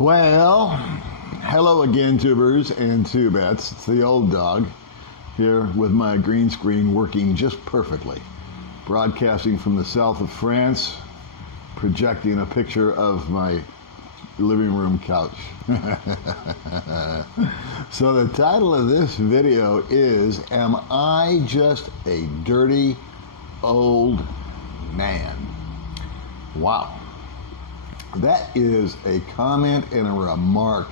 Well, hello again, tubers and tubettes. It's the old dog here with my green screen working just perfectly. Broadcasting from the south of France, projecting a picture of my living room couch. So the title of this video is, Am I Just a Dirty Old Man? Wow. That is a comment and a remark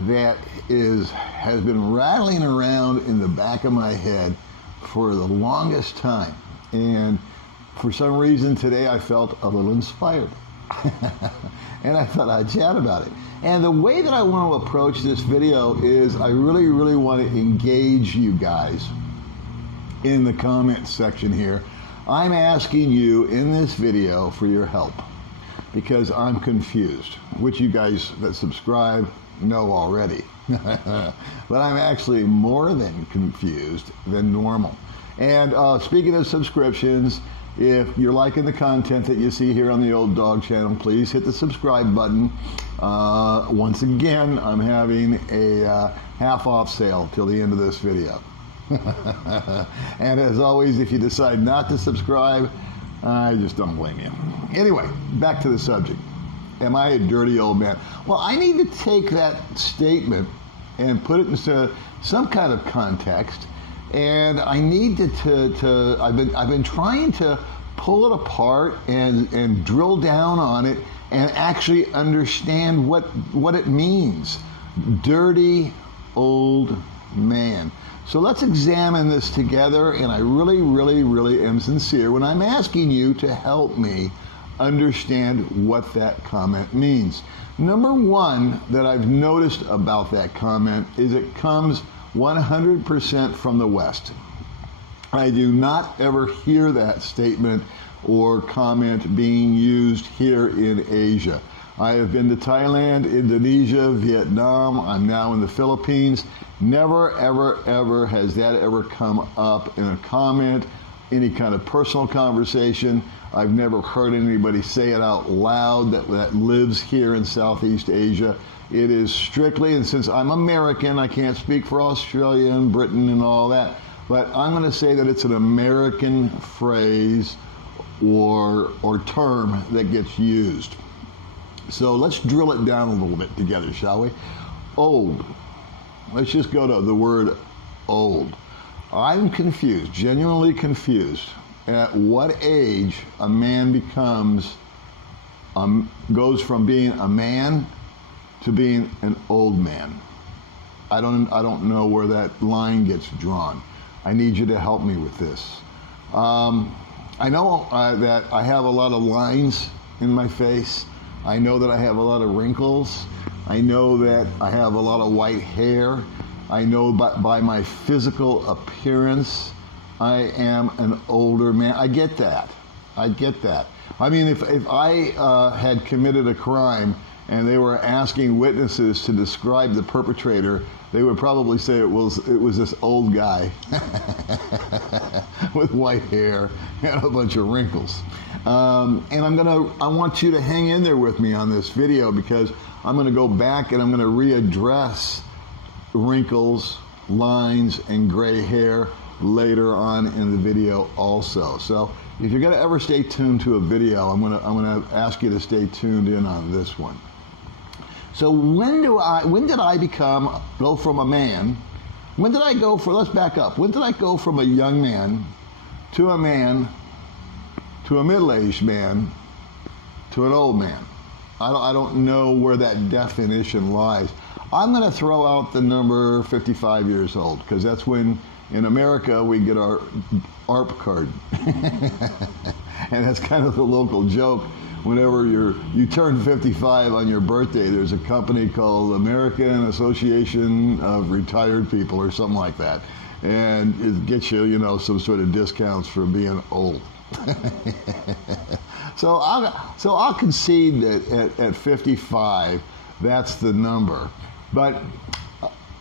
that has been rattling around in the back of my head for the longest time. And for some reason today I felt a little inspired. And I thought I'd chat about it. And the way that I want to approach this video is I really want to engage you guys in the comment section here. I'm asking you in this video for your help, because I'm confused, which you guys that subscribe know already. But I'm actually more than confused than normal. And speaking of subscriptions, if you're liking the content that you see here on the Old Dog channel, please hit the subscribe button. Once again, I'm having a half off sale till the end of this video. And as always, if you decide not to subscribe, I just don't blame you. Anyway, back to the subject. Am I a dirty old man? Well, I need to take that statement and put it into some kind of context, and I need to I've been trying to pull it apart and drill down on it and actually understand what it means. Dirty old man. So let's examine this together, and I really am sincere when I'm asking you to help me understand what that comment means. Number one that I've noticed about that comment is it comes 100% from the West. I do not ever hear that statement or comment being used here in Asia. I have been to Thailand, Indonesia, Vietnam. I'm now in the Philippines. Never, ever has that ever come up in a comment, any kind of personal conversation. I've never heard anybody say it out loud that lives here in Southeast Asia. It is strictly, and since I'm American, I can't speak for Australia and Britain and all that, but I'm going to say that it's an American phrase or term that gets used. So let's drill it down a little bit together, shall we? Old. Let's just go to the word old. I'm confused, genuinely confused, at what age a man goes from being a man to being an old man. I don't know where that line gets drawn. I need you to help me with this. I know that I have a lot of lines in my face. I know that I have a lot of wrinkles. I know that I have a lot of white hair. I know by my physical appearance, I am an older man. I get that. I get that. I mean, if I had committed a crime and they were asking witnesses to describe the perpetrator, they would probably say it was this old guy with white hair and a bunch of wrinkles. And I want you to hang in there with me on this video, because I'm going to go back and I'm going to readdress wrinkles, lines, and gray hair later on in the video also. So if you're going to ever stay tuned to a video, I'm going to ask you to stay tuned in on this one. So when did I go from a man? Let's back up. When did I go from a young man to a middle-aged man to an old man? I don't know where that definition lies. I'm going to throw out the number 55 years old, because that's when in America we get our ARP card. And that's kind of the local joke. Whenever you turn 55 on your birthday, there's a company called American Association of Retired People or something like that. And it gets you, some sort of discounts for being old. So I'll concede that at 55, that's the number. But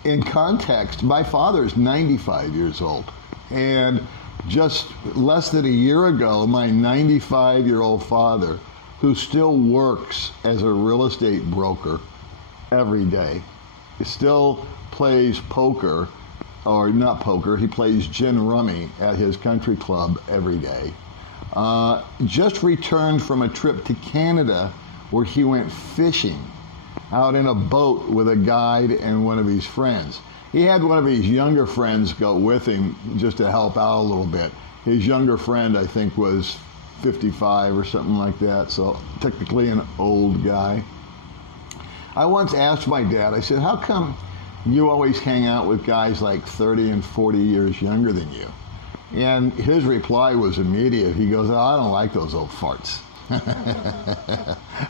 in context, my father's 95 years old. And just less than a year ago, my 95-year-old father, who still works as a real estate broker every day. He still plays poker, or not poker, he plays gin rummy at his country club every day. Just returned from a trip to Canada where he went fishing out in a boat with a guide and one of his friends. He had one of his younger friends go with him just to help out a little bit. His younger friend, I think, was 55 or something like that, so technically an old guy. I once asked my dad, I said, how come you always hang out with guys like 30 and 40 years younger than you? And his reply was immediate. He goes, oh, I don't like those old farts.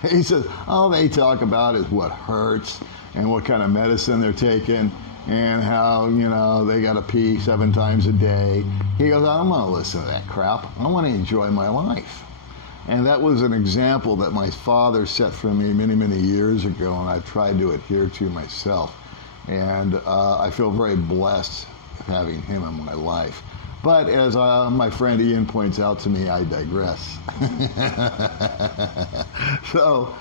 He says, all they talk about is what hurts and what kind of medicine they're taking and how, you know, they got to pee 7 times a day. He goes, I don't want to listen to that crap. I want to enjoy my life. And that was an example that my father set for me many, many years ago, and I've tried to adhere to myself. And I feel very blessed having him in my life. But as my friend Ian points out to me, I digress. So,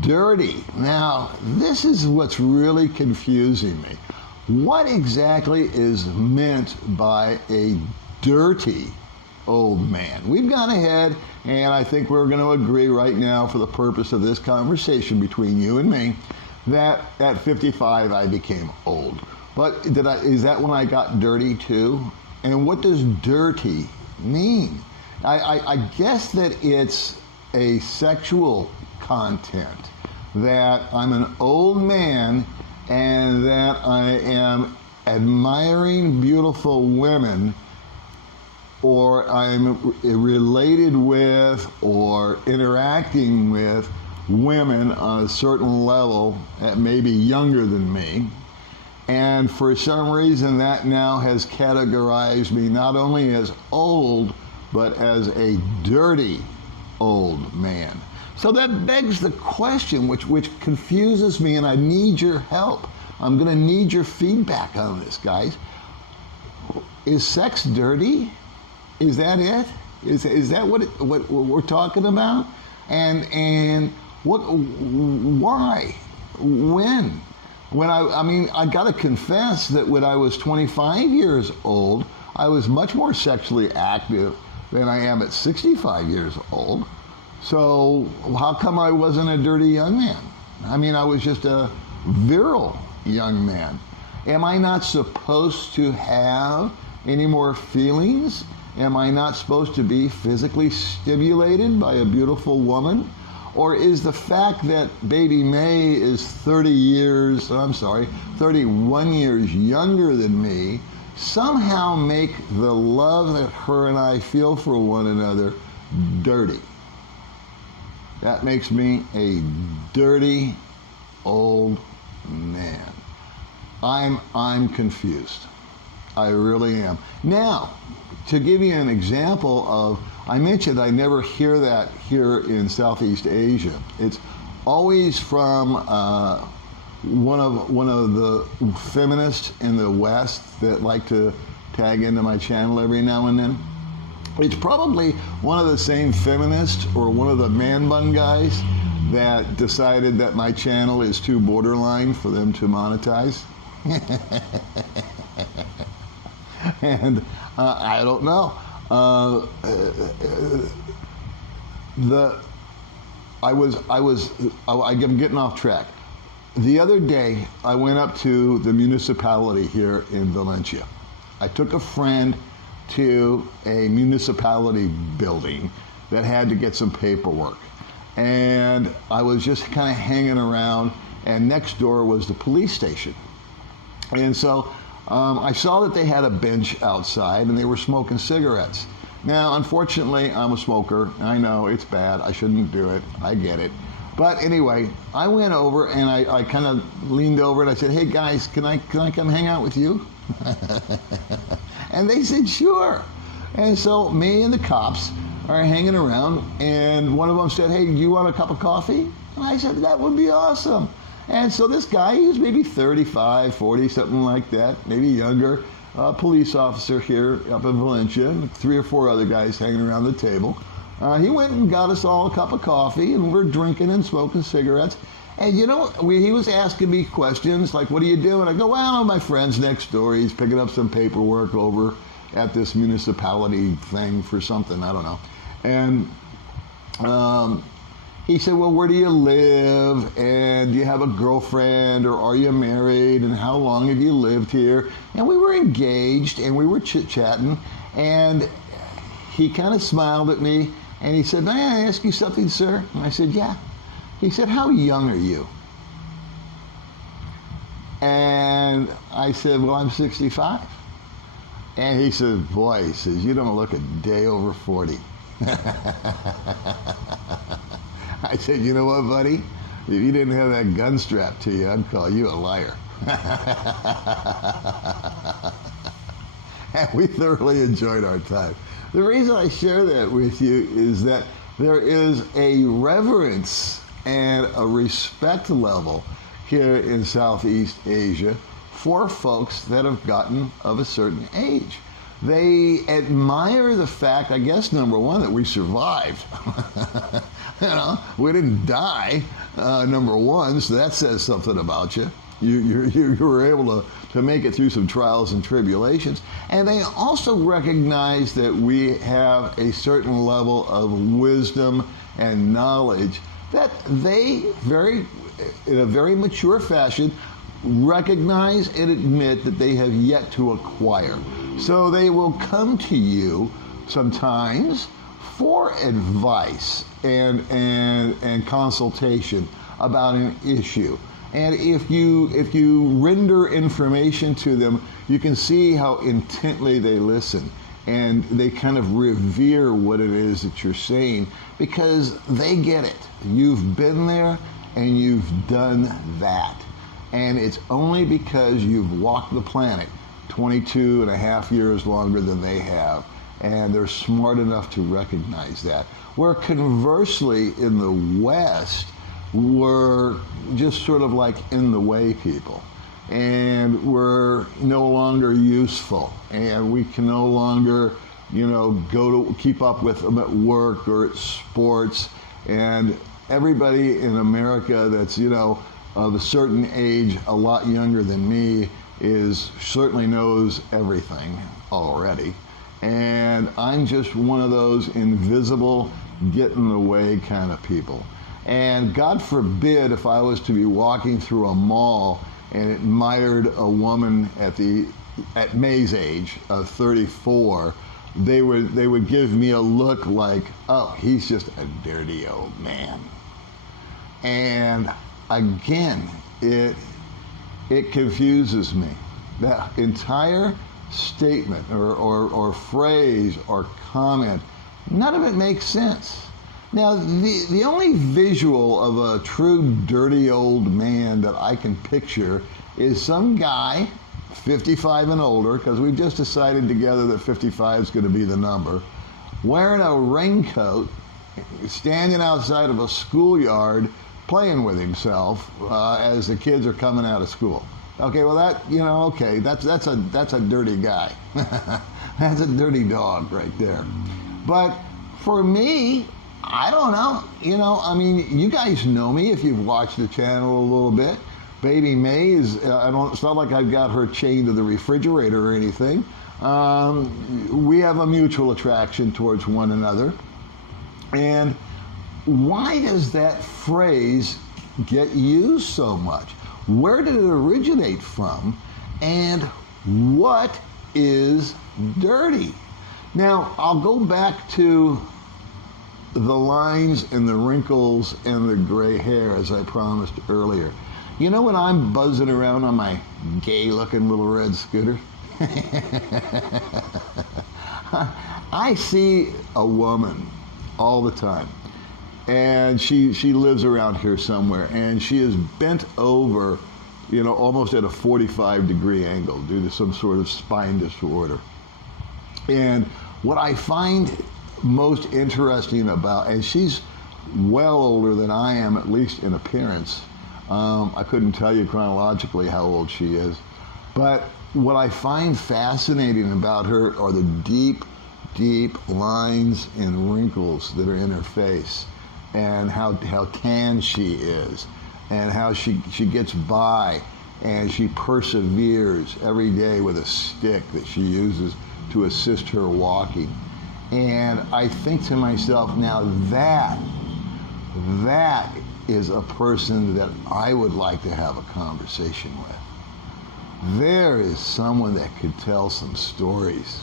dirty. Now, this is what's really confusing me. What exactly is meant by a dirty old man? We've gone ahead, and I think we're going to agree right now for the purpose of this conversation between you and me that at 55 I became old. But is that when I got dirty too? And what does dirty mean? I guess that it's a sexual content, that I'm an old man and that I am admiring beautiful women, or I'm related with or interacting with women on a certain level that may be younger than me. And for some reason that now has categorized me not only as old, but as a dirty old man. So that begs the question, which confuses me, and I need your help. I'm going to need your feedback on this, guys. Is sex dirty? Is that it? Is that what we're talking about? And what? Why? When? I mean, I got to confess that when I was 25 years old, I was much more sexually active than I am at 65 years old. So how come I wasn't a dirty young man? I mean, I was just a virile young man. Am I not supposed to have any more feelings? Am I not supposed to be physically stimulated by a beautiful woman? Or is the fact that baby May is 31 years younger than me somehow make the love that her and I feel for one another dirty? That makes me a dirty old man. I'm confused. I really am. Now, to give you an example of, I mentioned I never hear that here in Southeast Asia. It's always from one of the feminists in the West that like to tag into my channel every now and then. It's probably one of the same feminists or one of the man bun guys that decided that my channel is too borderline for them to monetize. And I don't know. I'm getting off track. The other day, I went up to the municipality here in Valencia. I took a friend to a municipality building that had to get some paperwork. And I was just kind of hanging around, and next door was the police station. And so I saw that they had a bench outside and they were smoking cigarettes. Now, unfortunately, I'm a smoker. I know it's bad. I shouldn't do it. I get it. But anyway, I went over and I kind of leaned over and I said, hey guys, can I come hang out with you? And they said, sure. And so me and the cops are hanging around, and one of them said, hey, do you want a cup of coffee? And I said, that would be awesome. And so this guy, he was maybe 35, 40, something like that, maybe younger, police officer here up in Valencia, and 3 or 4 other guys hanging around the table. He went and got us all a cup of coffee, and we're drinking and smoking cigarettes. And you know, he was asking me questions like, what are you doing? I go, well, my friend's next door. He's picking up some paperwork over at this municipality thing for something, I don't know. And he said, well, where do you live? And do you have a girlfriend, or are you married? And how long have you lived here? And we were engaged, and we were chit-chatting. And he kind of smiled at me, and he said, may I ask you something, sir? And I said, yeah. He said, how young are you? And I said, well, I'm 65. And he said, boy, he says, you don't look a day over 40. I said, you know what, buddy? If you didn't have that gun strapped to you, I'd call you a liar. And we thoroughly enjoyed our time. The reason I share that with you is that there is a reverence and a respect level here in Southeast Asia for folks that have gotten of a certain age. They admire the fact, I guess, number one, that we survived. You know, we didn't die, number one, so that says something about you. You were able to make it through some trials and tribulations. And they also recognize that we have a certain level of wisdom and knowledge that they, in a very mature fashion, recognize and admit that they have yet to acquire. So they will come to you sometimes for advice and consultation about an issue. And if you render information to them, you can see how intently they listen, and they kind of revere what it is that you're saying because they get it. You've been there and you've done that. And it's only because you've walked the planet 22 and a half years longer than they have, and they're smart enough to recognize that. Where conversely, in the West, we're just sort of like in the way people, and we're no longer useful, and we can no longer, you know, go to keep up with them at work or at sports. And everybody in America that's, you know, of a certain age, a lot younger than me, certainly knows everything already. And I'm just one of those invisible, get in the way kind of people. And God forbid if I was to be walking through a mall and admired a woman at May's age of 34, they would give me a look like, oh, he's just a dirty old man. And again, it confuses me. That entire statement or phrase or comment, none of it makes sense. Now, the only visual of a true dirty old man that I can picture is some guy, 55 and older, because we just decided together that 55 is going to be the number, wearing a raincoat, standing outside of a schoolyard, playing with himself as the kids are coming out of school. Okay, well that's a dirty guy. That's a dirty dog right there. But for me, I don't know. You know, I mean, you guys know me if you've watched the channel a little bit. Baby May is, it's not like I've got her chained to the refrigerator or anything. We have a mutual attraction towards one another. And why does that phrase get used so much? Where did it originate from? And what is dirty? Now, I'll go back to the lines and the wrinkles and the gray hair, as I promised earlier. You know, when I'm buzzing around on my gay-looking little red scooter, I see a woman all the time. And she lives around here somewhere, and she is bent over, you know, almost at a 45-degree angle due to some sort of spine disorder. And what I find most interesting about, and she's well older than I am, at least in appearance. I couldn't tell you chronologically how old she is. But what I find fascinating about her are the deep, deep lines and wrinkles that are in her face, and how tan she is. and how she gets by, and she perseveres every day with a stick that she uses to assist her walking. And I think to myself, now that is a person that I would like to have a conversation with. There is someone that could tell some stories.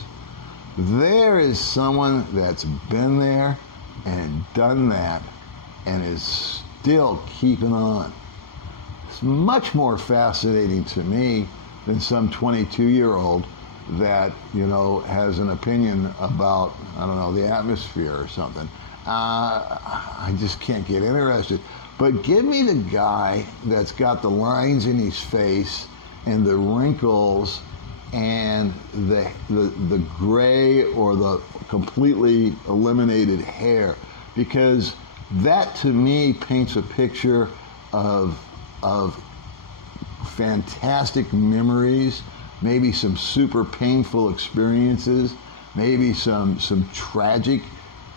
There is someone that's been there and done that and is still keeping on. It's much more fascinating to me than some 22-year-old that, you know, has an opinion about, I don't know, the atmosphere or something. I just can't get interested. But give me the guy that's got the lines in his face and the wrinkles and the gray or the completely eliminated hair, because that to me paints a picture of fantastic memories, maybe some super painful experiences, maybe some tragic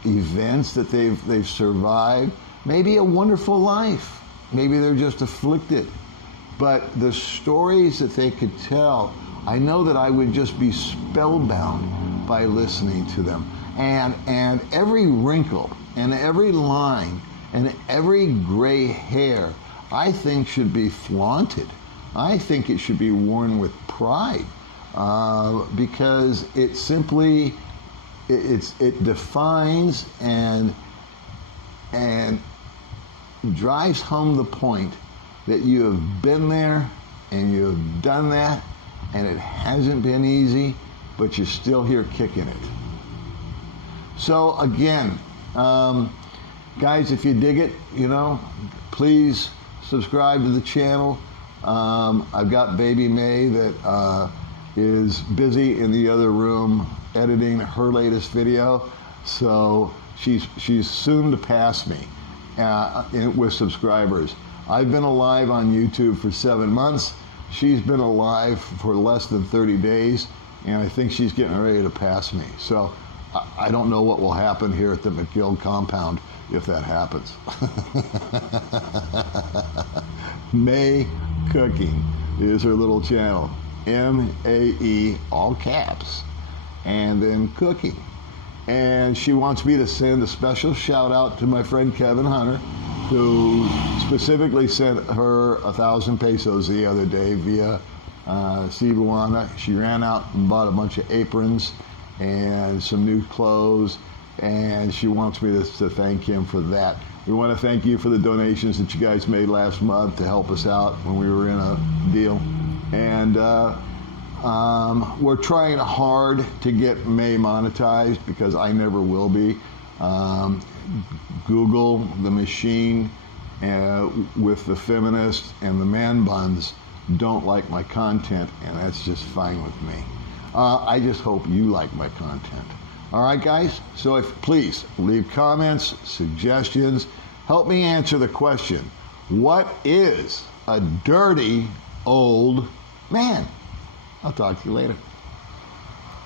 events that they've survived, maybe a wonderful life, maybe they're just afflicted. But the stories that they could tell, I know that I would just be spellbound by listening to them. And every wrinkle and every line and every gray hair, I think should be flaunted. I think it should be worn with pride, because it simply, it defines and drives home the point that you have been there and you have done that, and it hasn't been easy, but you're still here kicking it. So again, guys, if you dig it, you know, please subscribe to the channel. I've got Baby May that is busy in the other room editing her latest video, so she's soon to pass me with subscribers. I've been alive on YouTube for 7 months. She's been alive for less than 30 days, and I think she's getting ready to pass me. So I don't know what will happen here at the McGill compound if that happens. May Cooking is her little channel. M-A-E, all caps, and then Cooking. And she wants me to send a special shout out to my friend Kevin Hunter, who specifically sent her 1,000 pesos the other day via Cebuana. She ran out and bought a bunch of aprons and some new clothes, and she wants me to thank him for that. We want to thank you for the donations that you guys made last month to help us out when we were in a deal. And we're trying hard to get May monetized, because I never will be. Google, the machine, with the feminists and the man buns don't like my content, and that's just fine with me. I just hope you like my content. All right, guys? So please leave comments, suggestions. Help me answer the question, what is a dirty old man? I'll talk to you later.